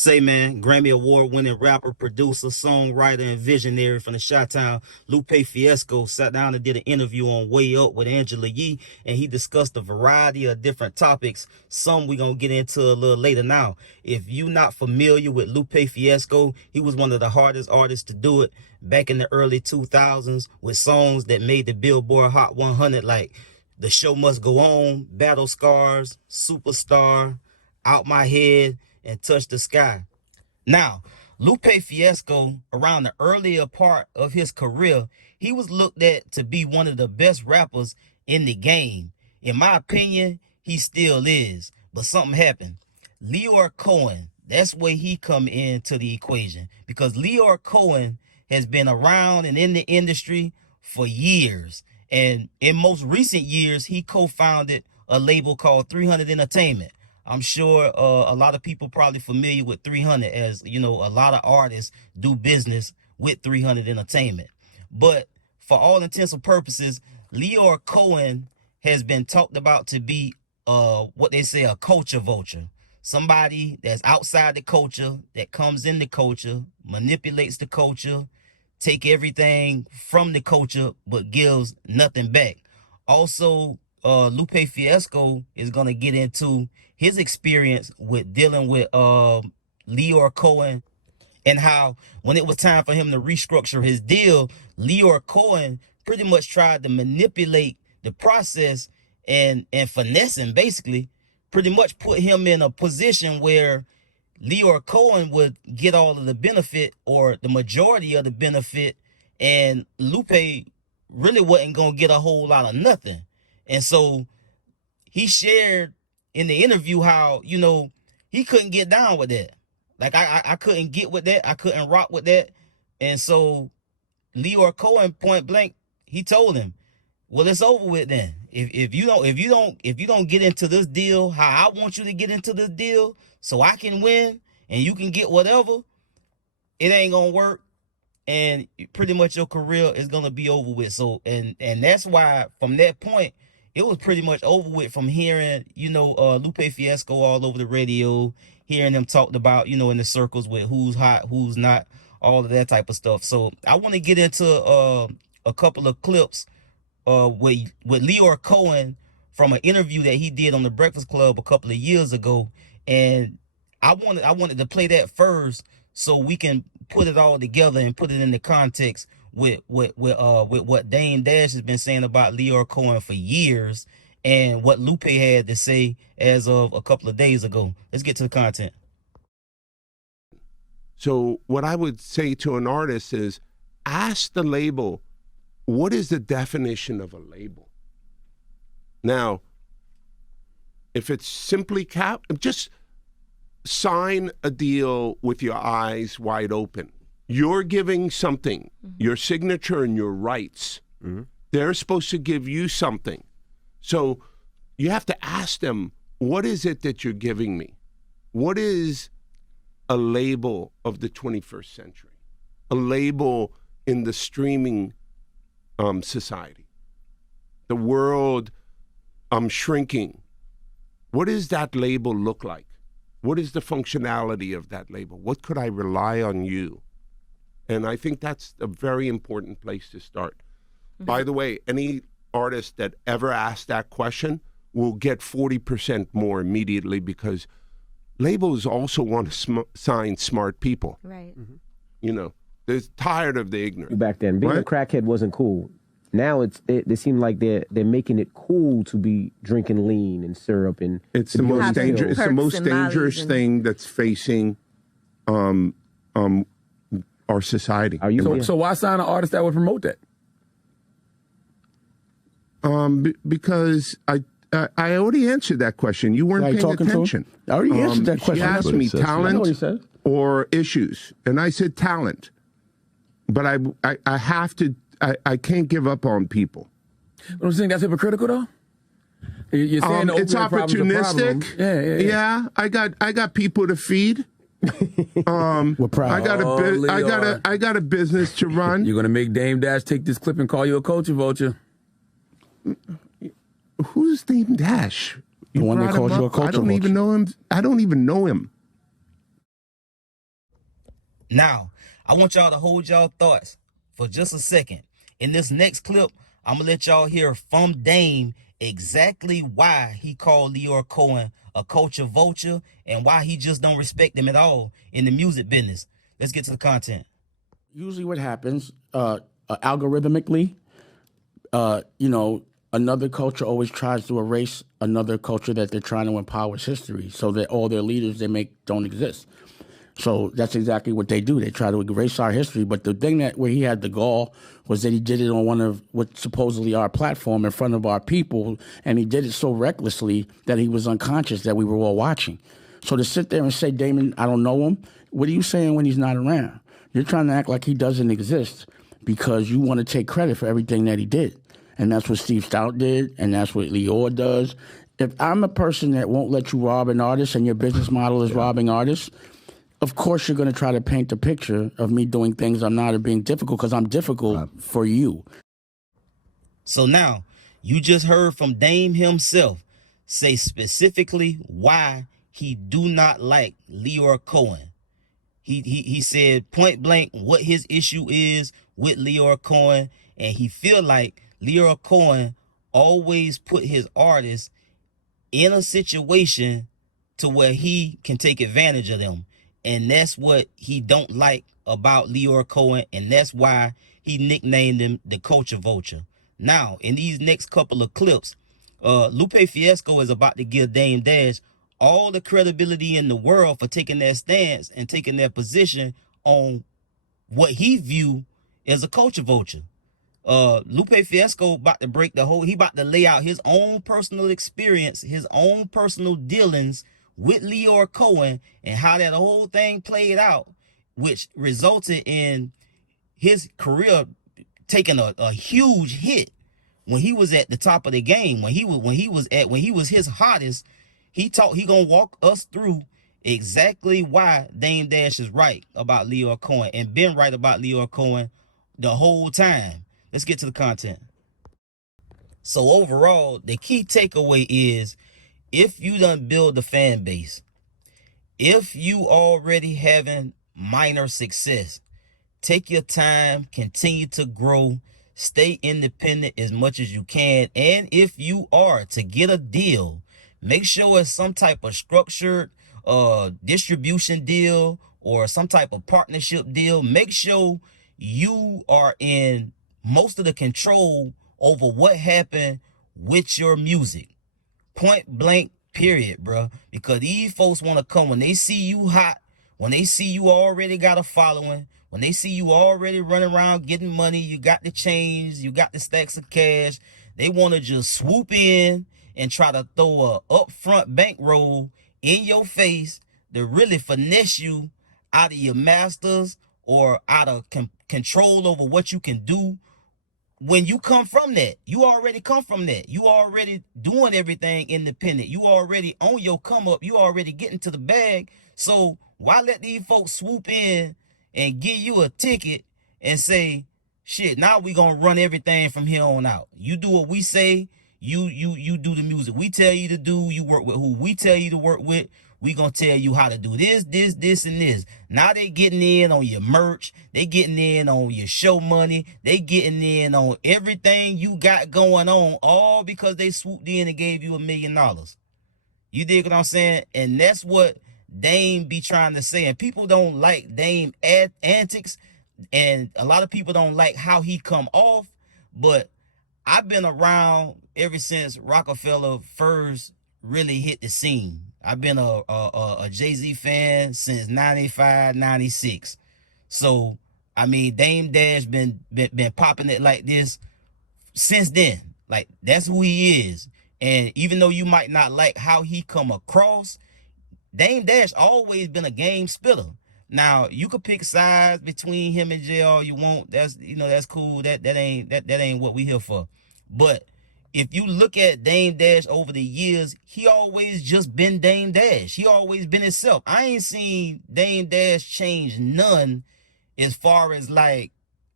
Say, man, Grammy Award-winning rapper, producer, songwriter, and visionary from the Chi-Town, Lupe Fiasco, sat down and did an interview on Way Up with Angela Yee, and he discussed a variety of different topics. Some we're going to get into a little later now. If you're not familiar with Lupe Fiasco, he was one of the hardest artists to do it back in the early 2000s with songs that made the Billboard Hot 100 like The Show Must Go On, Battle Scars, Superstar, Out My Head, and Touch the Sky. Now, Lupe Fiasco, around the earlier part of his career, he was looked at to be one of the best rappers in the game. In my opinion, he still is. But something happened. Lyor Cohen, that's where he come into the equation. Because Lyor Cohen has been around and in the industry for years. And in most recent years, he co-founded a label called 300 Entertainment. I'm sure a lot of people probably familiar with 300, as you know, a lot of artists do business with 300 Entertainment. But for all intents and purposes, Lyor Cohen has been talked about to be what they say a culture vulture. Somebody that's outside the culture, that comes in the culture, manipulates the culture, take everything from the culture, but gives nothing back. Also, Lupe Fiasco is going to get into his experience with dealing with Lyor Cohen, and how when it was time for him to restructure his deal, Lyor Cohen pretty much tried to manipulate the process and finesse him, basically, pretty much put him in a position where Lyor Cohen would get all of the benefit, or the majority of the benefit, and Lupe really wasn't going to get a whole lot of nothing. And so he shared in the interview how, you know, he couldn't get down with that. Like, I couldn't get with that. I couldn't rock with that. And so Lyor Cohen, point blank, he told him, well, it's over with then. If you don't get into this deal how I want you to get into this deal so I can win and you can get whatever, it ain't gonna work. And pretty much your career is gonna be over with. So and that's why from that point, it was pretty much over with, from hearing, you know, Lupe Fiasco all over the radio, hearing them talked about, you know, in the circles with who's hot, who's not, all of that type of stuff. So I want to get into a couple of clips with Lyor Cohen from an interview that he did on the Breakfast Club a couple of years ago, and I wanted to play that first so we can put it all together and put it in the context with what Dame Dash has been saying about Lyor Cohen for years, and what Lupe had to say as of a couple of days ago. Let's get to the content. So what I would say to an artist is, ask the label, what is the definition of a label? Now, if it's simply just sign a deal with your eyes wide open. You're giving something, your signature and your rights. They're supposed to give you something. So you have to ask them, what is it that you're giving me? What is a label of the 21st century? A label in the streaming society? The world shrinking. What does that label look like? What is the functionality of that label? What could I rely on you? And I think that's a very important place to start. By the way, any artist that ever asks that question will get 40% more immediately, because labels also want to sign smart people. Right. You know, they're tired of the ignorant. Back then, being a crackhead wasn't cool. Now they seem like they're making it cool to be drinking lean and syrup, and it's the most dangerous. It's the most dangerous thing that's facing our society. So why sign an artist that would promote that? Because I already answered that question. You weren't paying attention. I already answered that question. She asked me talent or issues, and I said talent. But I have to. I can't give up on people. But I'm saying that's hypocritical, though. You're saying it's opportunistic. Yeah. I got people to feed. I got a business to run. You're gonna make Dame Dash take this clip and call you a culture vulture. Who's Dame Dash? The one that calls you a culture vulture. I don't even know him. Now, I want y'all to hold y'all thoughts for just a second. In this next clip, I'm going to let y'all hear from Dame exactly why he called Lyor Cohen a culture vulture and why he just don't respect him at all in the music business. Let's get to the content. Usually what happens, algorithmically, another culture always tries to erase another culture that they're trying to empower's history so that all their leaders they make don't exist. So that's exactly what they do. They try to erase our history. But the thing that where he had the gall was that he did it on one of what supposedly our platform in front of our people, and he did it so recklessly that he was unconscious that we were all watching. So to sit there and say, Damon, I don't know him, what are you saying when he's not around? You're trying to act like he doesn't exist because you want to take credit for everything that he did. And that's what Steve Stout did, and that's what Lyor does. If I'm a person that won't let you rob an artist and your business model is robbing artists, of course you're going to try to paint the picture of me doing things I'm not or being difficult because I'm difficult for you. So now, you just heard from Dame himself say specifically why he do not like Lyor Cohen. He said point blank what his issue is with Lyor Cohen, and he feel like Lyor Cohen always put his artists in a situation to where he can take advantage of them. And that's what he don't like about Lyor Cohen, and that's why he nicknamed him the culture vulture. Now, in these next couple of clips, Lupe Fiasco is about to give Dame Dash all the credibility in the world for taking that stance and taking that position on what he view as a culture vulture. Lupe Fiasco about to break the whole, he about to lay out his own personal experience, his own personal dealings with Lyor Cohen and how that whole thing played out, which resulted in his career taking a huge hit when he was at the top of the game. When he was his hottest, he gonna walk us through exactly why Dame Dash is right about Lyor Cohen and been right about Lyor Cohen the whole time. Let's get to the content. So overall, the key takeaway is, if you done build a fan base, if you already having minor success, take your time, continue to grow, stay independent as much as you can. And if you are to get a deal, make sure it's some type of structured distribution deal or some type of partnership deal. Make sure you are in most of the control over what happened with your music. Point blank, period, bro. Because these folks want to come when they see you hot, when they see you already got a following, when they see you already running around getting money, you got the chains, you got the stacks of cash, they want to just swoop in and try to throw a upfront bankroll in your face to really finesse you out of your masters or out of control over what you can do. When you come from that, you already come from that. You already doing everything independent. You already on your come up. You already getting to the bag. So why let these folks swoop in and give you a ticket and say, shit, now we gonna run everything from here on out. You do what we say, you do the music we tell you to do, you work with who we tell you to work with. We gonna tell you how to do this, and this. Now they getting in on your merch. They getting in on your show money. They getting in on everything you got going on, all because they swooped in and gave you $1 million. You dig what I'm saying? And that's what Dame be trying to say. And people don't like Dame antics, and a lot of people don't like how he come off. But I've been around ever since Rockefeller first really hit the scene. I've been a Jay-Z fan since 95, 96. So, I mean, Dame Dash been popping it like this since then. Like, that's who he is. And even though you might not like how he come across, Dame Dash always been a game spitter. Now, you could pick sides between him and Jay all you want. That's, that's cool. That ain't what we here for. But if you look at Dame Dash over the years, he always just been Dame Dash. He always been himself. I ain't seen Dame Dash change none as far as like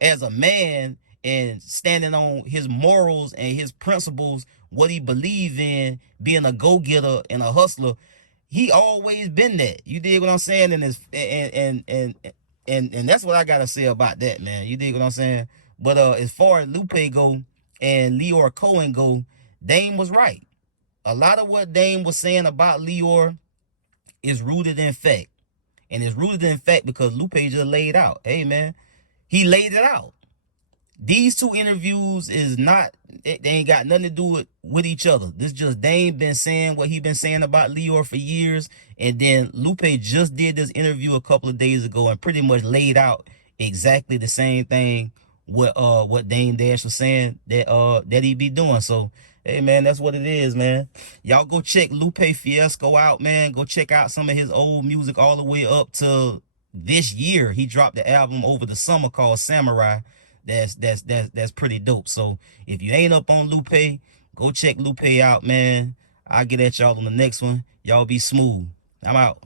as a man and standing on his morals and his principles, what he believe in, being a go-getter and a hustler. He always been that. You dig what I'm saying? And and that's what I gotta say about that, man. You dig what I'm saying? But as far as Lupe go and Lyor Cohen go, Dame was right. A lot of what Dame was saying about Lyor is rooted in fact. And it's rooted in fact because Lupe just laid out. Hey, man, he laid it out. These two interviews is not, they ain't got nothing to do with each other. This just Dame been saying what he been saying about Lyor for years. And then Lupe just did this interview a couple of days ago and pretty much laid out exactly the same thing what Dame Dash was saying that he be doing. So hey, man, that's what it is, man. Y'all go check Lupe Fiasco out, man. Go check out some of his old music all the way up to this year. He dropped the album over the summer called Samurai. That's pretty dope. So if you ain't up on Lupe, go check Lupe out, man. I'll get at y'all on the next one. Y'all be smooth. I'm out.